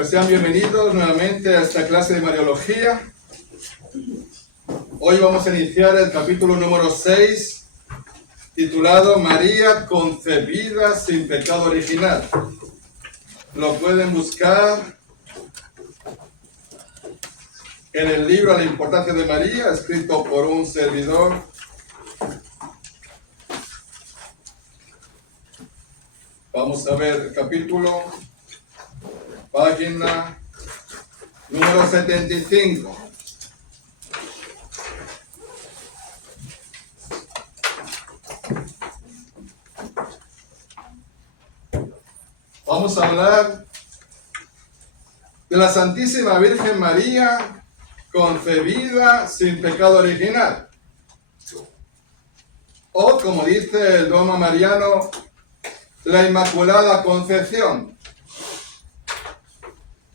Pues sean bienvenidos nuevamente a esta clase de Mariología. Hoy vamos a iniciar el capítulo número 6, titulado María concebida sin pecado original. Lo pueden buscar en el libro La importancia de María, escrito por un servidor. Vamos a ver el capítulo, página número 75. Vamos a hablar de la Santísima Virgen María concebida sin pecado original. O, como dice el dogma mariano, la Inmaculada Concepción.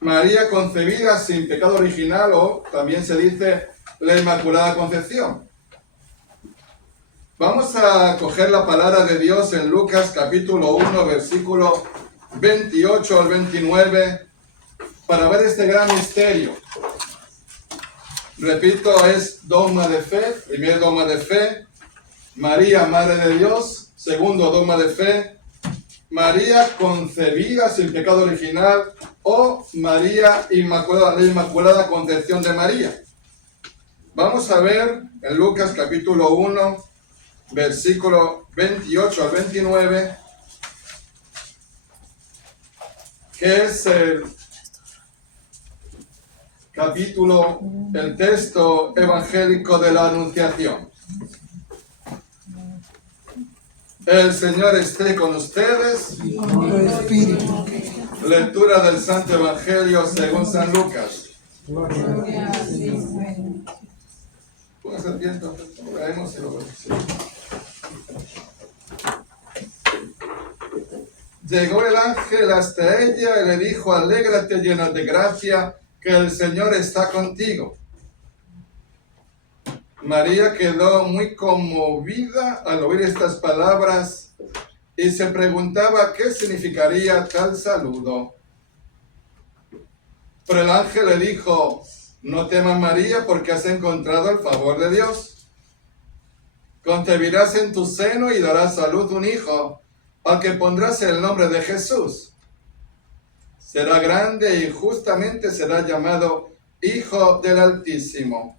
María concebida sin pecado original, o también se dice la Inmaculada Concepción. Vamos a coger la palabra de Dios en Lucas capítulo 1, versículo 28 al 29, para ver este gran misterio. Repito, es dogma de fe. Primer dogma de fe, María, Madre de Dios. Segundo dogma de fe, María concebida sin pecado original, o María Inmaculada, la Inmaculada Concepción de María. Vamos a ver en Lucas capítulo 1, versículo 28 al 29, que es el capítulo, el texto evangélico de la Anunciación. El Señor esté con ustedes. Y con tu espíritu. Lectura del Santo Evangelio según San Lucas. Gloria a ti, Señor. Póngase el viento, traemos y luego. Llegó el ángel hasta ella y le dijo: alégrate, llena de gracia, que el Señor está contigo. María quedó muy conmovida al oír estas palabras y se preguntaba qué significaría tal saludo. Pero el ángel le dijo: no temas, María, porque has encontrado el favor de Dios. Concebirás en tu seno y darás a luz un hijo, al que pondrás el nombre de Jesús. Será grande y justamente será llamado Hijo del Altísimo.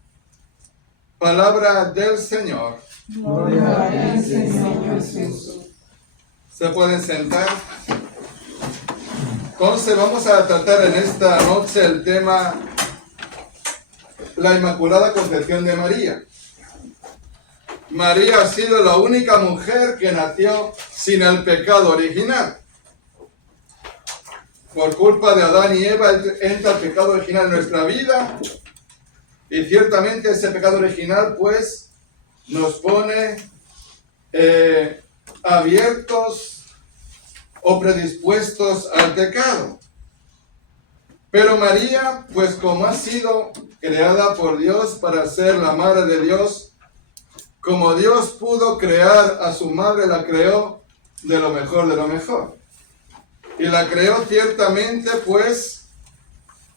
Palabra del Señor. Gloria a ti, Señor Jesús. ¿Se pueden sentar? Entonces vamos a tratar en esta noche el tema la Inmaculada Concepción de María. María ha sido la única mujer que nació sin el pecado original. Por culpa de Adán y Eva entra el pecado original en nuestra vida, y ciertamente ese pecado original pues nos pone abiertos o predispuestos al pecado. Pero María, pues como ha sido creada por Dios para ser la madre de Dios, como Dios pudo crear a su madre, la creó de lo mejor de lo mejor. Y la creó ciertamente pues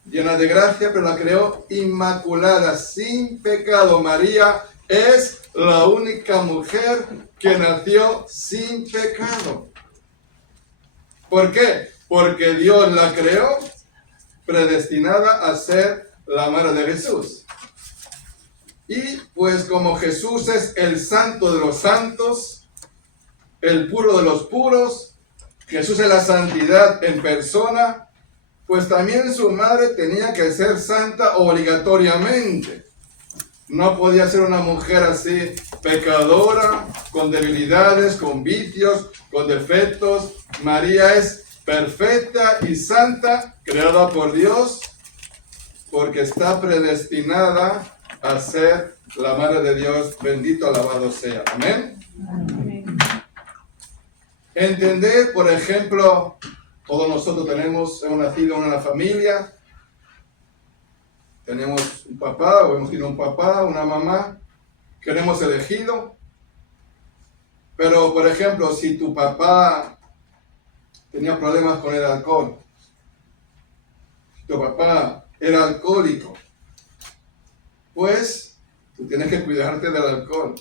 llena de gracia, pero la creó inmaculada, sin pecado. María es la única mujer que nació sin pecado. ¿Por qué? Porque Dios la creó predestinada a ser la madre de Jesús. Y pues como Jesús es el santo de los santos, el puro de los puros, Jesús es la santidad en persona, pues también su madre tenía que ser santa obligatoriamente. No podía ser una mujer así pecadora, con debilidades, con vicios, con defectos. María es perfecta y santa, creada por Dios, porque está predestinada a ser la madre de Dios. Bendito, alabado sea. Amén. Amén. Entender, por ejemplo, todos nosotros hemos nacido en una familia, tenemos un papá o hemos tenido un papá, una mamá que hemos elegido. Pero, por ejemplo, si tu papá tenía problemas con el alcohol, tu papá era alcohólico, pues tú tienes que cuidarte del alcohol,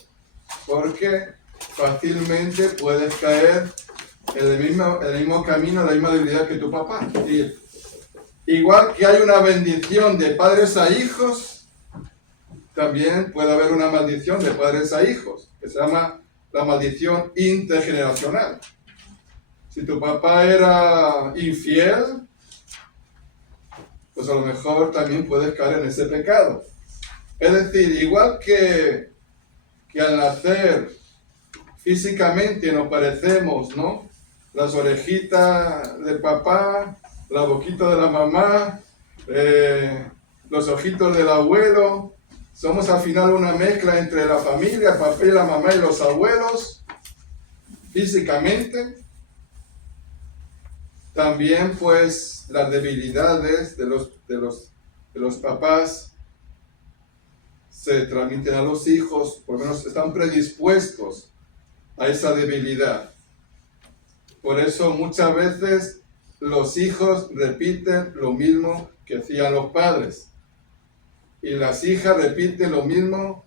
porque fácilmente puedes caer en el mismo camino, en la misma debilidad que tu papá. Y igual que hay una bendición de padres a hijos, también puede haber una maldición de padres a hijos, que se llama la maldición intergeneracional. Si tu papá era infiel, pues a lo mejor también puedes caer en ese pecado. Es decir, igual que al nacer físicamente nos parecemos, ¿no? Las orejitas del papá, la boquita de la mamá, los ojitos del abuelo. Somos al final una mezcla entre la familia, el papá y la mamá y los abuelos, físicamente. También pues las debilidades de los papás se transmiten a los hijos, por lo menos están predispuestos a esa debilidad. Por eso muchas veces los hijos repiten lo mismo que hacían los padres. Y las hijas repiten lo mismo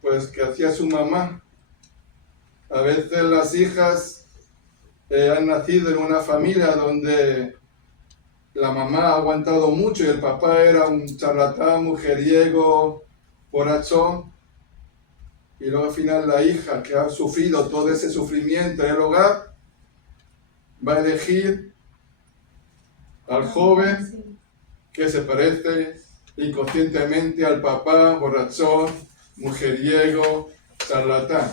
pues que hacía su mamá. A veces las hijas han nacido en una familia donde la mamá ha aguantado mucho y el papá era un charlatán, mujeriego, borrachón. Y luego al final la hija, que ha sufrido todo ese sufrimiento en el hogar, va a elegir al joven que se parece inconscientemente al papá, borrachón, mujeriego, charlatán.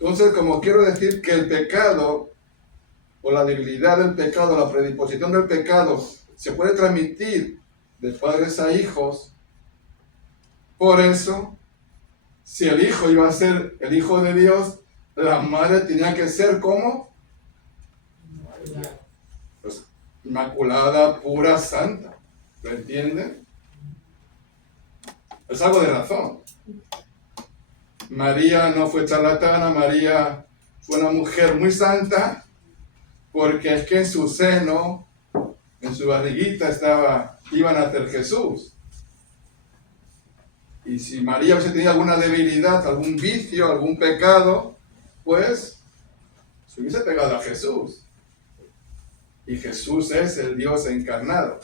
Entonces, como quiero decir que el pecado, o la debilidad del pecado, la predisposición del pecado, se puede transmitir de padres a hijos. Por eso, si el hijo iba a ser el hijo de Dios, la madre tenía que ser como pues, inmaculada, pura, santa. ¿Lo entienden? Es algo de razón. María no fue charlatana, María fue una mujer muy santa, porque es que en su seno, en su barriguita iba a nacer Jesús. Y si María hubiese tenido alguna debilidad, algún vicio, algún pecado, pues se hubiese pegado a Jesús. Y Jesús es el Dios encarnado.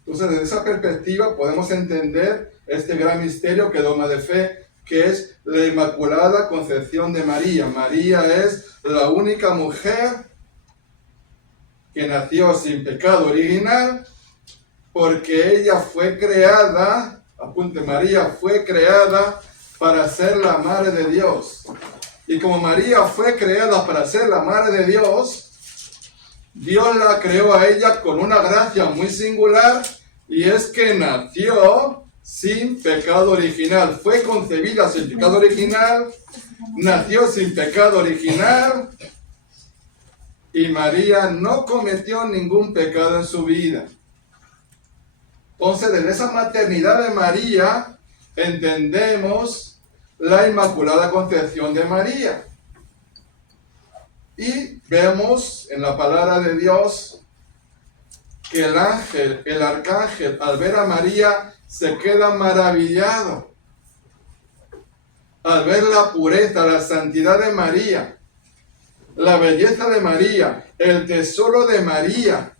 Entonces, desde esa perspectiva podemos entender este gran misterio que dogma de fe, que es la Inmaculada Concepción de María. María es la única mujer que nació sin pecado original, porque ella fue creada, apunte, María fue creada para ser la Madre de Dios. Y como María fue creada para ser la Madre de Dios, Dios la creó a ella con una gracia muy singular, y es que nació sin pecado original. Fue concebida sin pecado original, nació sin pecado original, y María no cometió ningún pecado en su vida. Entonces, desde esa maternidad de María, entendemos la Inmaculada Concepción de María. Y vemos en la palabra de Dios que el ángel, el arcángel, al ver a María, se queda maravillado. Al ver la pureza, la santidad de María, la belleza de María, el tesoro de María,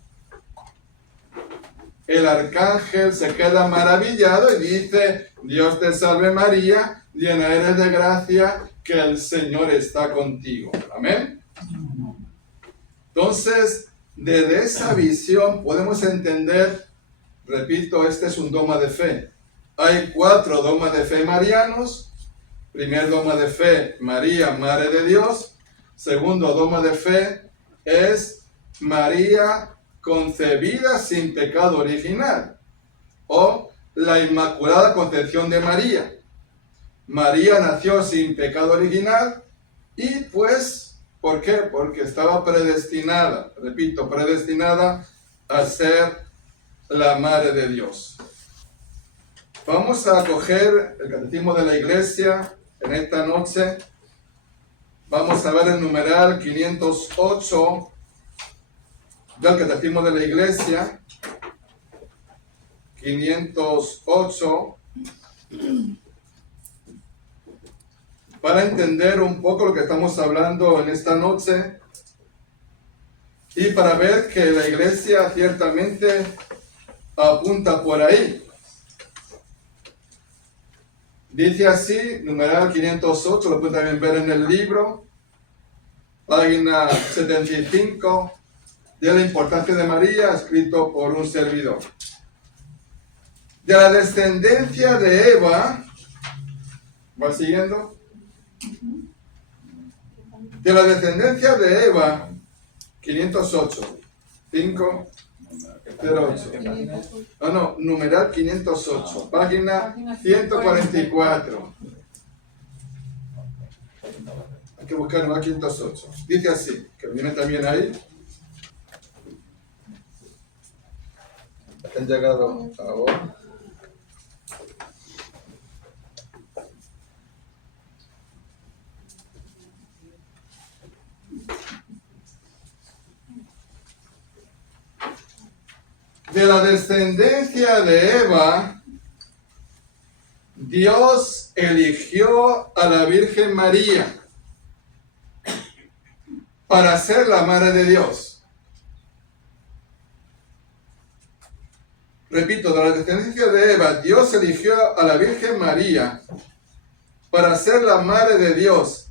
el arcángel se queda maravillado y dice: Dios te salve María, llena eres de gracia, que el Señor está contigo. Amén. Entonces, desde esa visión podemos entender, repito, este es un dogma de fe. Hay 4 dogmas de fe marianos. Primer dogma de fe, María, Madre de Dios. Segundo dogma de fe es María concebida sin pecado original, o la Inmaculada Concepción de María. María nació sin pecado original y pues, ¿por qué? Porque estaba predestinada, repito, predestinada a ser la Madre de Dios. Vamos a coger el Catecismo de la Iglesia en esta noche. Vamos a ver el numeral 508 del Catecismo de la Iglesia. 508 para entender un poco lo que estamos hablando en esta noche y para ver que la iglesia ciertamente apunta por ahí. Dice así, numeral 508, lo pueden también ver en el libro, página 75, de la importancia de María, escrito por un servidor. De la descendencia de Eva, ¿va siguiendo? De la descendencia de Eva, 508, 508. No, numeral 508, página 144. Hay que buscar numeral 508. Dice así, que viene también ahí. Han llegado ahora. De la descendencia de Eva, Dios eligió a la Virgen María para ser la madre de Dios. Repito, de la descendencia de Eva, Dios eligió a la Virgen María para ser la madre de Dios.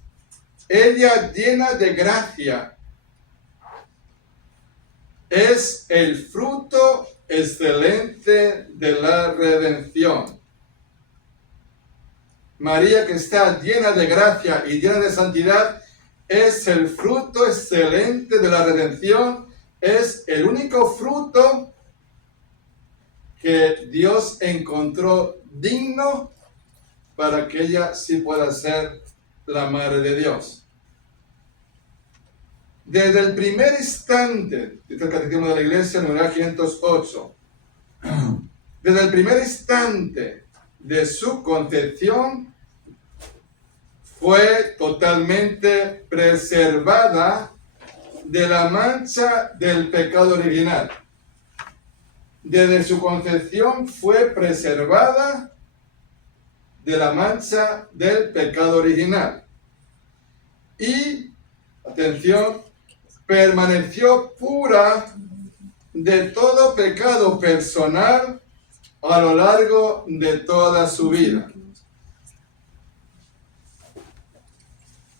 Ella llena de gracia. Es el fruto excelente de la redención. María, que está llena de gracia y llena de santidad, es el fruto excelente de la redención. Es el único fruto que Dios encontró digno para que ella sí pueda ser la madre de Dios. Desde el primer instante, dice el Catecismo de la Iglesia, numeral 508, desde el primer instante de su concepción, fue totalmente preservada de la mancha del pecado original. Desde su concepción fue preservada de la mancha del pecado original. Y, atención, permaneció pura de todo pecado personal a lo largo de toda su vida.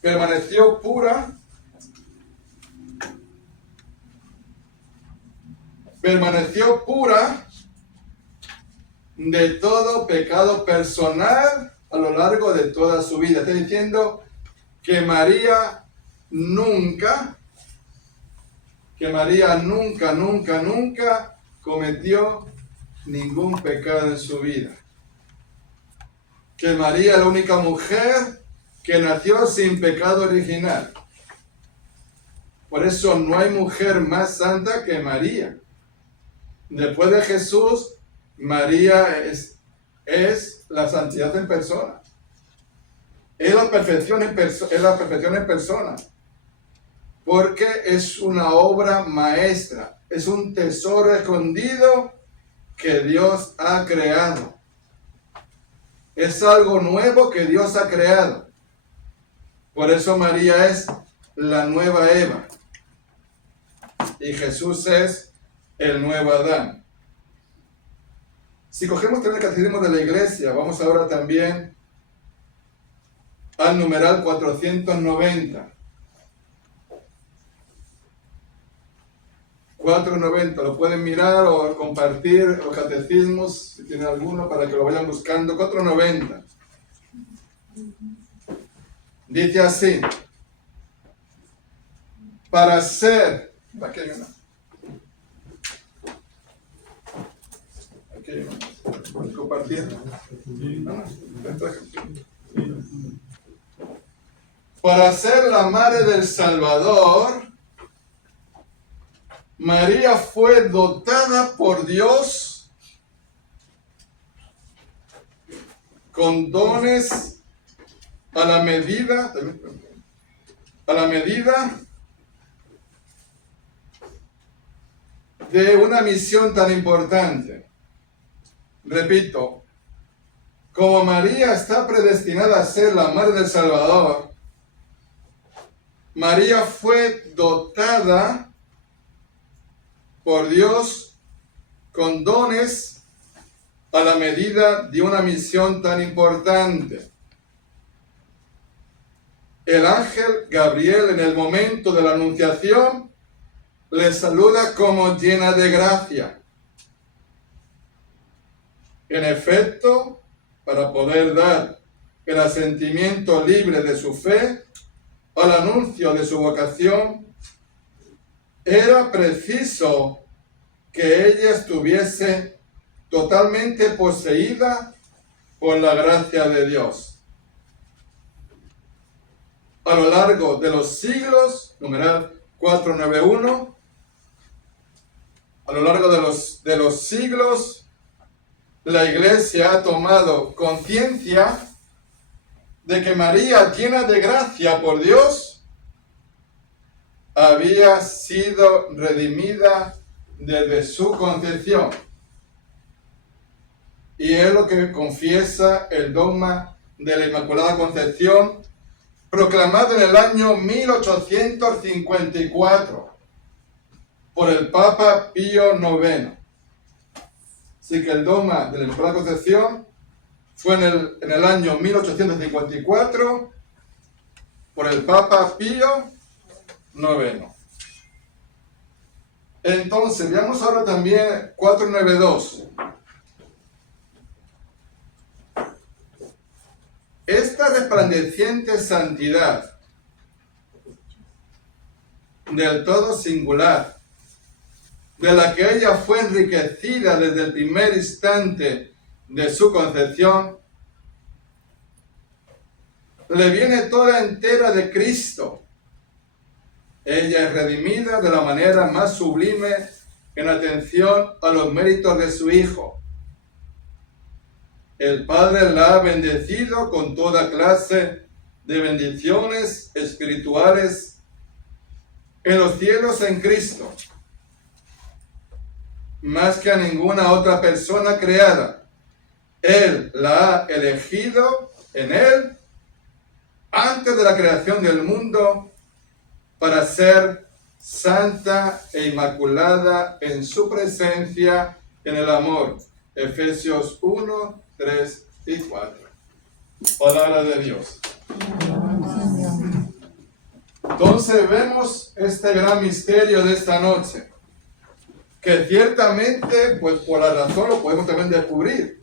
Permaneció pura de todo pecado personal a lo largo de toda su vida. Está diciendo que María nunca cometió ningún pecado en su vida. Que María es la única mujer que nació sin pecado original. Por eso no hay mujer más santa que María. Después de Jesús, María es la santidad en persona. Es la perfección en persona. Porque es una obra maestra. Es un tesoro escondido que Dios ha creado. Es algo nuevo que Dios ha creado. Por eso María es la nueva Eva. Y Jesús es el nuevo Adán. Si cogemos también el Catecismo de la Iglesia, vamos ahora también al numeral 490. 490, lo pueden mirar o compartir los catecismos, si tienen alguno, para que lo vayan buscando. 490. Dice así: para ser... Aquí hay una. Aquí hay una. ¿Puedes compartir? Para ser la madre del Salvador, María fue dotada por Dios con dones a la medida de una misión tan importante. repito, como María está predestinada a ser la madre del Salvador, María fue dotada por Dios con dones a la medida de una misión tan importante. El ángel Gabriel, en el momento de la anunciación, le saluda como llena de gracia. En efecto, para poder dar el asentimiento libre de su fe al anuncio de su vocación, era preciso que ella estuviese totalmente poseída por la gracia de Dios. A lo largo de los siglos, numeral 491, a lo largo de los siglos, la Iglesia ha tomado conciencia de que María, llena de gracia por Dios, había sido redimida desde su concepción. Y es lo que confiesa el dogma de la Inmaculada Concepción, proclamado en el año 1854 por el Papa Pío IX. Así que el dogma de la Inmaculada Concepción fue en el año 1854 por el Papa Pío IX. Entonces, veamos ahora también 492. Esta resplandeciente santidad, del todo singular, de la que ella fue enriquecida desde el primer instante de su concepción, le viene toda entera de Cristo. Ella es redimida de la manera más sublime en atención a los méritos de su Hijo. El Padre la ha bendecido con toda clase de bendiciones espirituales en los cielos en Cristo, más que a ninguna otra persona creada. Él la ha elegido en Él antes de la creación del mundo para ser santa e inmaculada en su presencia en el amor. Efesios 1, 3 y 4. Palabra de Dios. Entonces vemos este gran misterio de esta noche, que ciertamente, pues por la razón lo podemos también descubrir.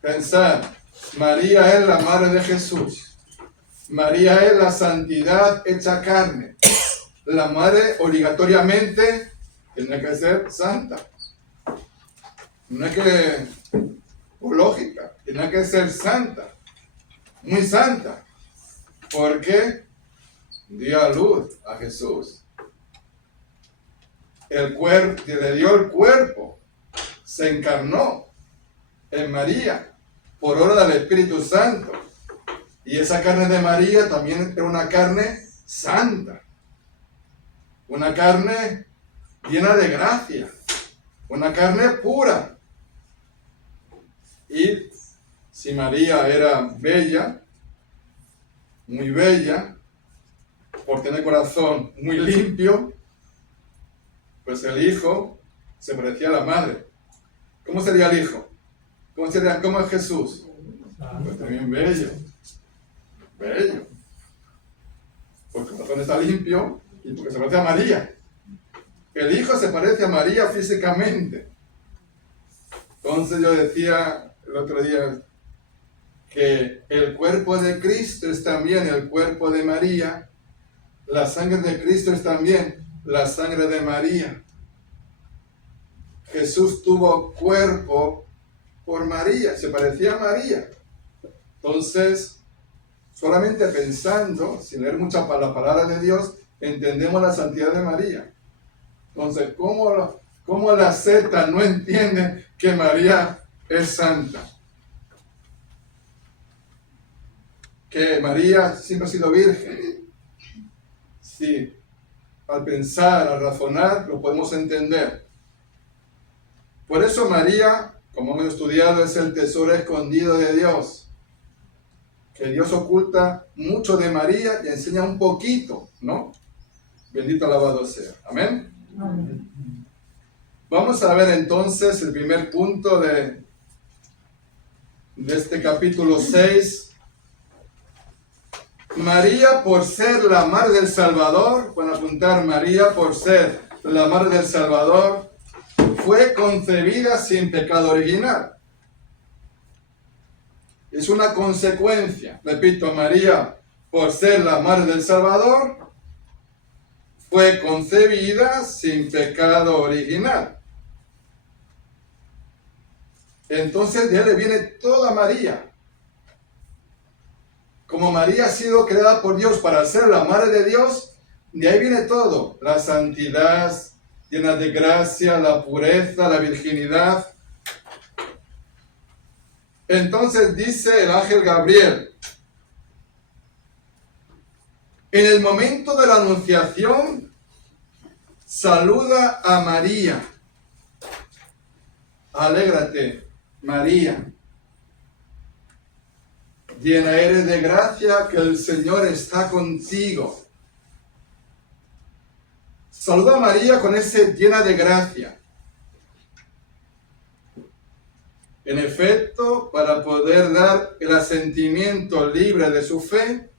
Pensar, María es la madre de Jesús. María es la santidad hecha carne. La madre obligatoriamente tiene que ser santa. No es que, por lógica, tiene que ser santa. Muy santa. Porque dio a luz a Jesús. Le dio el cuerpo. Se encarnó en María por obra del Espíritu Santo. Y esa carne de María también era una carne santa. Una carne llena de gracia. Una carne pura. Y si María era bella, muy bella, por tener corazón muy limpio, pues el Hijo se parecía a la madre. ¿Cómo sería el Hijo? ¿Cómo es Jesús? Pues también bello. Bello. Porque el corazón está limpio y porque se parece a María. El Hijo se parece a María físicamente. Entonces yo decía el otro día que el cuerpo de Cristo es también el cuerpo de María. La sangre de Cristo es también la sangre de María. Jesús tuvo cuerpo por María, se parecía a María. Entonces, solamente pensando, sin leer muchas la palabra de Dios, entendemos la santidad de María. Entonces, ¿cómo la secta no entiende que María es santa? Que María siempre ha sido virgen. Sí, al pensar, al razonar, lo podemos entender. Por eso María como hemos estudiado, es el tesoro escondido de Dios. Que Dios oculta mucho de María y enseña un poquito, ¿no? Bendito alabado sea. Amén. Amén. Vamos a ver entonces el primer punto de este capítulo 6. María, por ser la madre del Salvador, pueden apuntar, María, por ser la madre del Salvador, fue concebida sin pecado original. Es una consecuencia. Repito, María, por ser la madre del Salvador, fue concebida sin pecado original. Entonces de ahí le viene toda María. Como María ha sido creada por Dios para ser la madre de Dios, de ahí viene todo. La santidad, llena de gracia, la pureza, la virginidad. Entonces dice el ángel Gabriel, en el momento de la anunciación, saluda a María. Alégrate, María. Llena eres de gracia, que el Señor está contigo. Saluda a María con ese llena de gracia. En efecto, para poder dar el asentimiento libre de su fe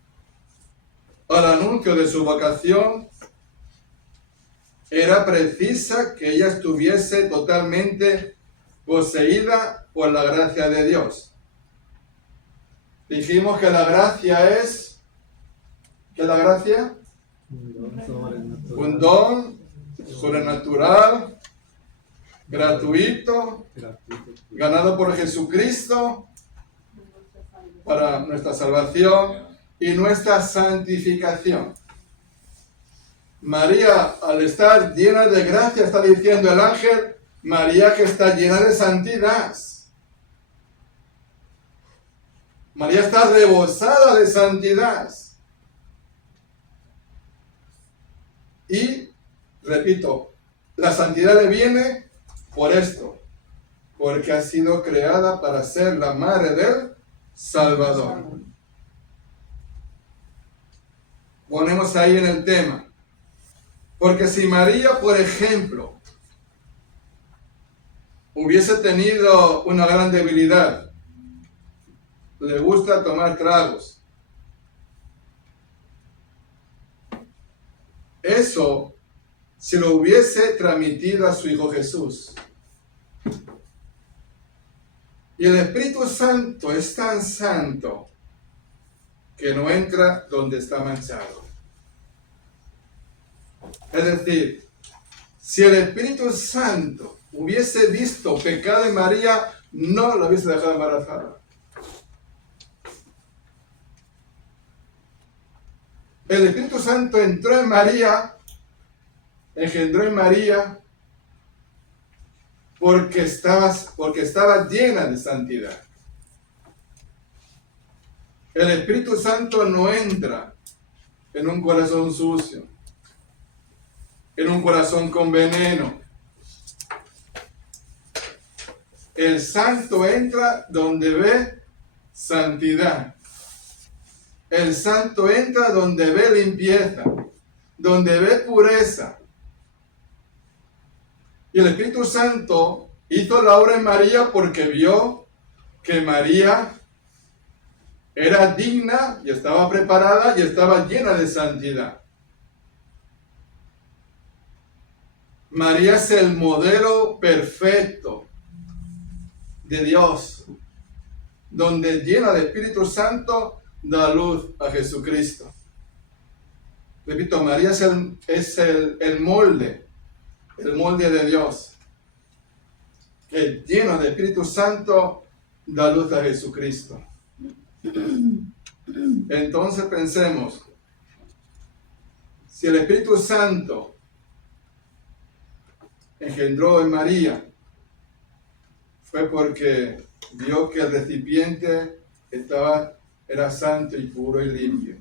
al anuncio de su vocación, era precisa que ella estuviese totalmente poseída por la gracia de Dios. Dijimos que la gracia es, ¿qué es la gracia? Un don sobrenatural, gratuito, ganado por Jesucristo para nuestra salvación y nuestra santificación. María, al estar llena de gracia, está diciendo el ángel, María que está llena de santidad. María está rebosada de santidad. Y, repito, la santidad le viene por esto, porque ha sido creada para ser la madre del Salvador. Ponemos ahí en el tema. Porque si María, por ejemplo, hubiese tenido una gran debilidad, le gusta tomar tragos, eso se lo hubiese transmitido a su Hijo Jesús. Y el Espíritu Santo es tan santo que no entra donde está manchado. Es decir, si el Espíritu Santo hubiese visto pecado en María, no la hubiese dejado embarazada. El Espíritu Santo entró en María, engendró en María, porque estaba llena de santidad. El Espíritu Santo no entra en un corazón sucio, en un corazón con veneno. El santo entra donde ve santidad. El santo entra donde ve limpieza, donde ve pureza. Y el Espíritu Santo hizo la obra en María porque vio que María era digna y estaba preparada y estaba llena de santidad. María es el modelo perfecto de Dios, donde llena de Espíritu Santo da luz a Jesucristo. Repito, María es el molde de Dios, que lleno de Espíritu Santo da luz a Jesucristo. Entonces pensemos, si el Espíritu Santo engendró en María, fue porque vio que el recipiente era santo y puro y limpio.